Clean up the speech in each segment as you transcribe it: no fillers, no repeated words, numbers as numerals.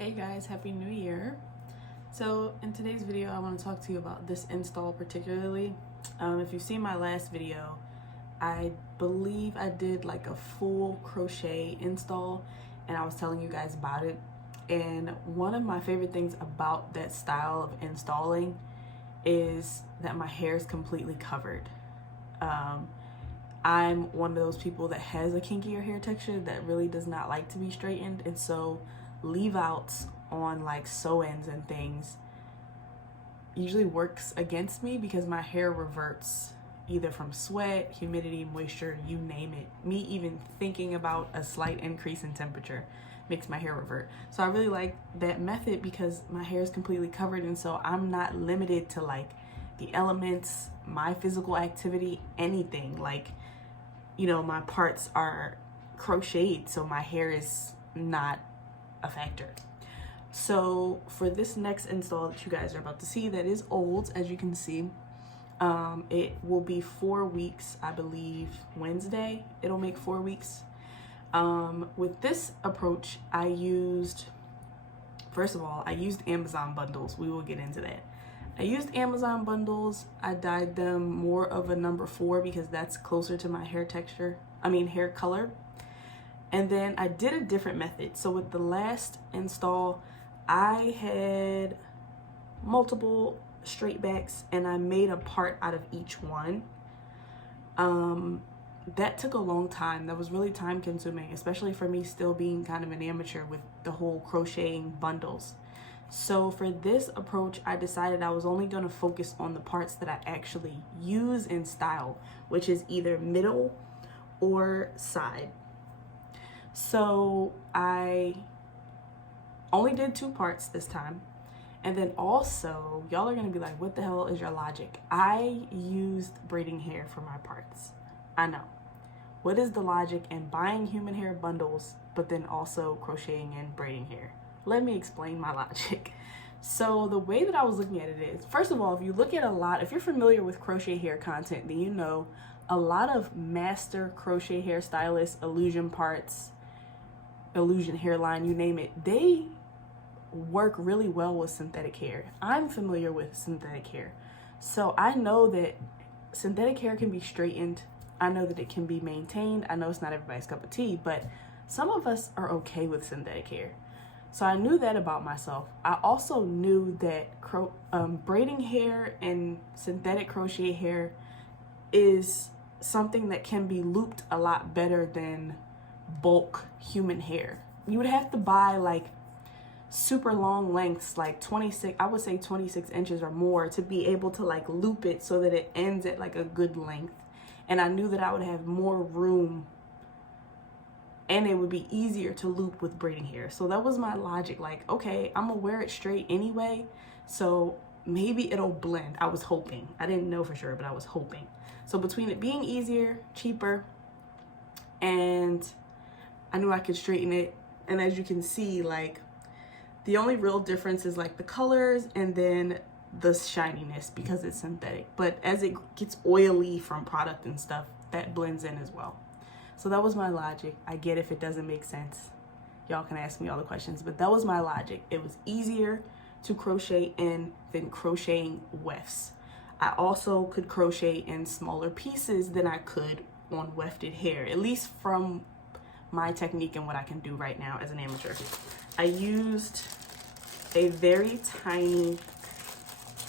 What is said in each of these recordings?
Hey guys, happy new year. So in today's video I want to talk to you about this install particularly. If you've seen my last video, I believe I did like a full crochet install and I was telling you guys about it. And one of my favorite things about that style of installing is that my hair is completely covered. I'm one of those people that has a kinkier hair texture that really does not like to be straightened, and so leave outs on like sew-ins and things usually works against me because my hair reverts either from sweat, humidity, moisture, you name it. Me even thinking about a slight increase in temperature makes my hair revert. So I really like that method because my hair is completely covered, and so I'm not limited to like the elements, my physical activity, anything. Like, you know, my parts are crocheted, so my hair is not a factor. So for this next install that you guys are about to see, that is old, as you can see, it will be 4 weeks, I believe. Wednesday it'll make 4 weeks. With this approach, first of all, I used Amazon bundles. We will get into that. I used Amazon bundles. I dyed them more of a number 4 because that's closer to my hair color. And then I did a different method. So with the last install, I had multiple straight backs and I made a part out of each one. That took a long time. That was really time consuming, especially for me still being kind of an amateur with the whole crocheting bundles. So for this approach, I decided I was only going to focus on the parts that I actually use in style, which is either middle or side. So I only did 2 parts this time. And then also, y'all are going to be like, what the hell is your logic? I used braiding hair for my parts. I know. What is the logic in buying human hair bundles, but then also crocheting and braiding hair? Let me explain my logic. So the way that I was looking at it is, first of all, if you're familiar with crochet hair content, then you know a lot of master crochet hairstylists, illusion parts, illusion hairline, you name it, they work really well with synthetic hair. I'm familiar with synthetic hair, so I know that synthetic hair can be straightened. I know that it can be maintained. I know it's not everybody's cup of tea, but some of us are okay with synthetic hair. So I knew that about myself. I also knew that braiding hair and synthetic crochet hair is something that can be looped a lot better than bulk human hair. You would have to buy like super long lengths, like 26 inches or more, to be able to like loop it so that it ends at like a good length. And I knew that I would have more room and it would be easier to loop with braiding hair. So that was my logic. Like, okay, I'm gonna wear it straight anyway, so maybe it'll blend. I was hoping. I didn't know for sure, but I was hoping. So between it being easier, cheaper, and I knew I could straighten it. And as you can see, like, the only real difference is like the colors and then the shininess because it's synthetic. But as it gets oily from product and stuff, that blends in as well. So that was my logic. I get if it doesn't make sense. Y'all can ask me all the questions, but that was my logic. It was easier to crochet in than crocheting wefts. I also could crochet in smaller pieces than I could on wefted hair, at least from my technique and what I can do right now as an amateur. I used a very tiny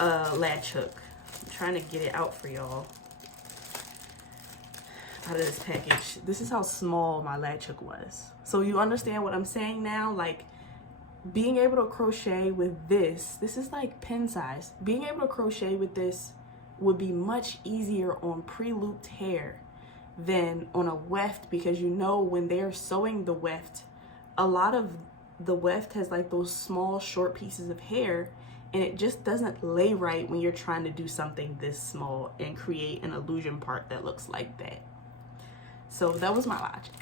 latch hook. I'm trying to get it out for y'all out of this package. This is how small my latch hook was. So you understand what I'm saying now? Like, being able to crochet with this is like pin size. Being able to crochet with this would be much easier on pre-looped hair than on a weft, because you know when they're sewing the weft, a lot of the weft has like those small short pieces of hair, and it just doesn't lay right when you're trying to do something this small and create an illusion part that looks like that. So that was my logic.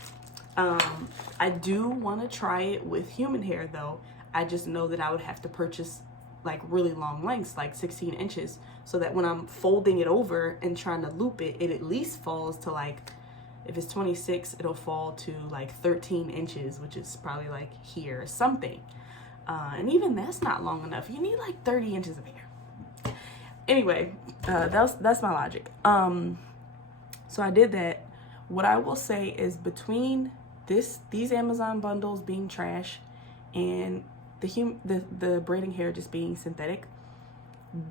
I do want to try it with human hair though. I just know that I would have to purchase like really long lengths, like 16 inches, so that when I'm folding it over and trying to loop it, it at least falls to like, if it's 26, it'll fall to like 13 inches, which is probably like here or something. And even that's not long enough. You need like 30 inches of hair. Anyway, that's my logic. So I did that. What I will say is between these Amazon bundles being trash and the braiding hair just being synthetic,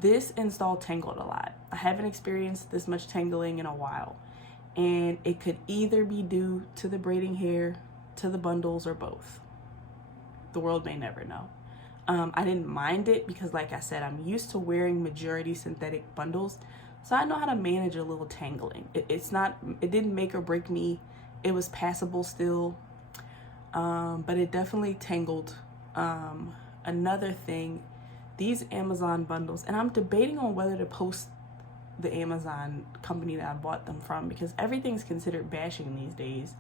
this install tangled a lot. I haven't experienced this much tangling in a while, and it could either be due to the braiding hair, to the bundles, or both. The world may never know. I didn't mind it because, like I said, I'm used to wearing majority synthetic bundles, so I know how to manage a little tangling. It didn't make or break me. It was passable still, but it definitely tangled. Another thing, these Amazon bundles, and I'm debating on whether to post the Amazon company that I bought them from, because everything's considered bashing these days,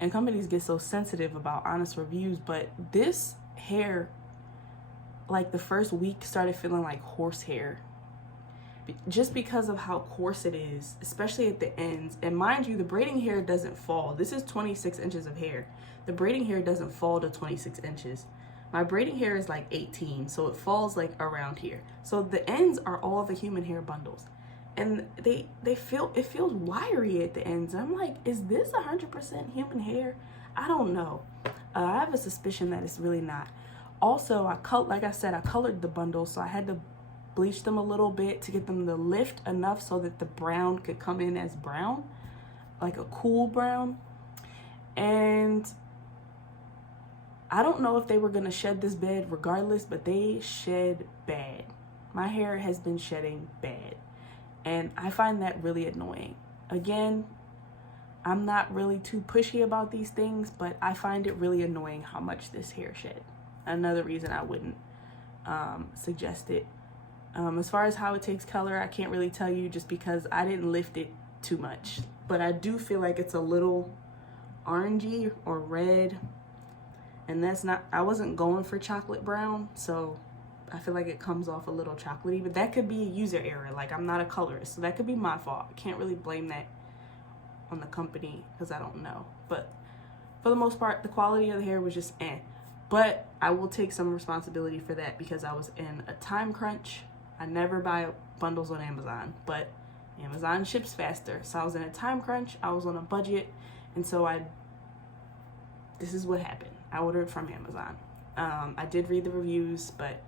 and companies get so sensitive about honest reviews. But this hair, like the first week, started feeling like horsehair, just because of how coarse it is, especially at the ends. And mind you, the braiding hair doesn't fall. This is 26 inches of hair. The braiding hair doesn't fall to 26 inches. My braiding hair is like 18, so it falls like around here. So the ends are all the human hair bundles, and it feels wiry at the ends. I'm like, is this 100% human hair? I don't know. I have a suspicion that it's really not. Also, like I said, I colored the bundles, so I had to bleach them a little bit to get them to lift enough so that the brown could come in as brown, like a cool brown. And I don't know if they were going to shed this bad regardless, but they shed bad. My hair has been shedding bad, and I find that really annoying. Again, I'm not really too pushy about these things, but I find it really annoying how much this hair shed. Another reason I wouldn't suggest it. As far as how it takes color, I can't really tell you just because I didn't lift it too much. But I do feel like it's a little orangey or red. And I wasn't going for chocolate brown, so I feel like it comes off a little chocolatey. But that could be a user error. Like, I'm not a colorist, so that could be my fault. I can't really blame that on the company because I don't know. But for the most part, the quality of the hair was just eh. But I will take some responsibility for that because I was in a time crunch. I never buy bundles on Amazon, but Amazon ships faster. So I was in a time crunch, I was on a budget, and so this is what happened. I ordered from Amazon. I did read the reviews, but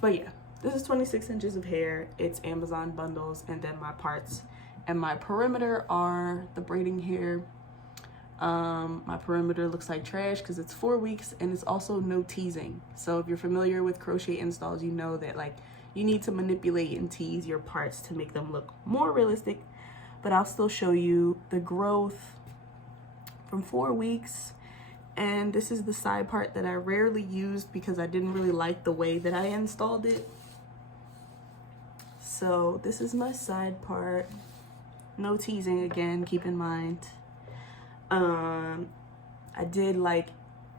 but yeah, this is 26 inches of hair. It's Amazon bundles, and then my parts and my perimeter are the braiding hair. My perimeter looks like trash because it's 4 weeks, and it's also no teasing. So if you're familiar with crochet installs, you know that like you need to manipulate and tease your parts to make them look more realistic. But I'll still show you the growth from 4 weeks. And this is the side part that I rarely used because I didn't really like the way that I installed it. So this is my side part. No teasing again, keep in mind. I did like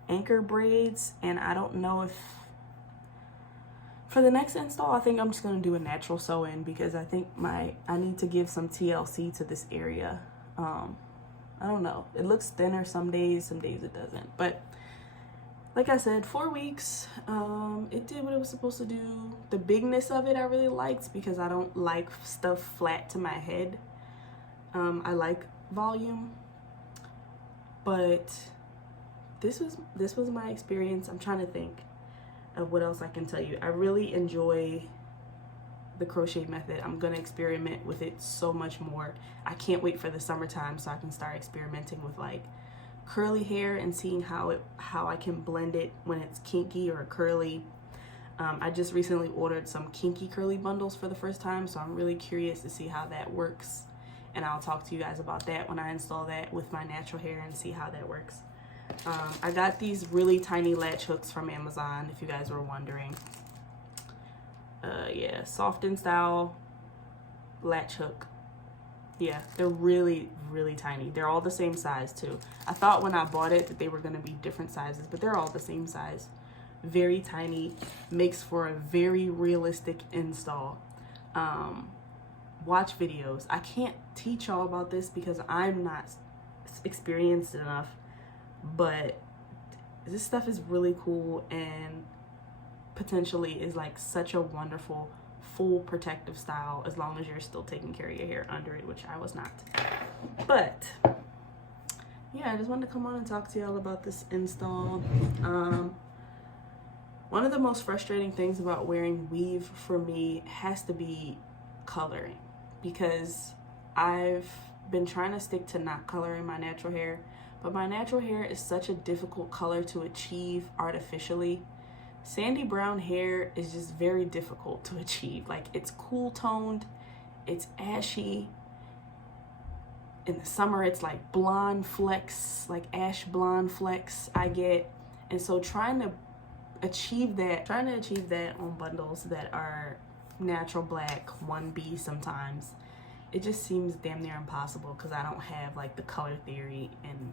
anchor braids, and I don't know if for the next install, I think I'm just gonna do a natural sew-in because I think I need to give some TLC to this area. I don't know. It looks thinner some days it doesn't. But like I said, 4 weeks, it did what it was supposed to do. The bigness of it I really liked because I don't like stuff flat to my head. I like volume. But this was my experience. I'm trying to think of what else I can tell you. I really enjoy the crochet method. I'm gonna experiment with it so much more. I can't wait for the summertime so I can start experimenting with like curly hair and seeing how I can blend it when it's kinky or curly. I just recently ordered some kinky curly bundles for the first time, so I'm really curious to see how that works. And I'll talk to you guys about that when I install that with my natural hair and see how that works. I got these really tiny latch hooks from Amazon, if you guys were wondering. Yeah, soft and style latch hook. Yeah, they're really, really tiny. They're all the same size too. I thought when I bought it that they were gonna be different sizes, but they're all the same size. Very tiny, makes for a very realistic install. Watch videos. I can't teach y'all about this because I'm not experienced enough, but this stuff is really cool and potentially is like such a wonderful full protective style as long as you're still taking care of your hair under it, which I was not. But yeah, I just wanted to come on and talk to y'all about this install. One of the most frustrating things about wearing weave for me has to be coloring, because I've been trying to stick to not coloring my natural hair, but my natural hair is such a difficult color to achieve artificially. Sandy brown hair is just very difficult to achieve. Like, it's cool toned, it's ashy. In the summer, it's like blonde flecks, like ash blonde flecks I get. And so trying to achieve that on bundles that are natural black 1B sometimes, it just seems damn near impossible because I don't have like the color theory and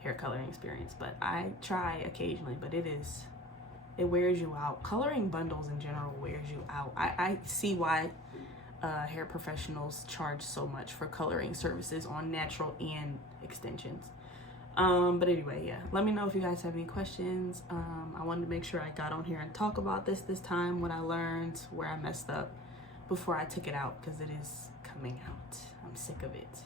hair coloring experience. But I try occasionally, but it wears you out. Coloring bundles in general wears you out. I see why hair professionals charge so much for coloring services on natural and extensions. But anyway, yeah, let me know if you guys have any questions. I wanted to make sure I got on here and talk about this time, what I learned, where I messed up before I took it out, because it is coming out. I'm sick of it.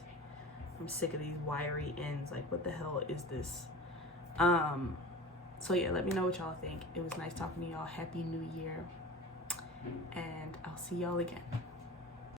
I'm sick of these wiry ends. Like, what the hell is this? So yeah, let me know what y'all think. It was nice talking to y'all. Happy New Year, and I'll see y'all again.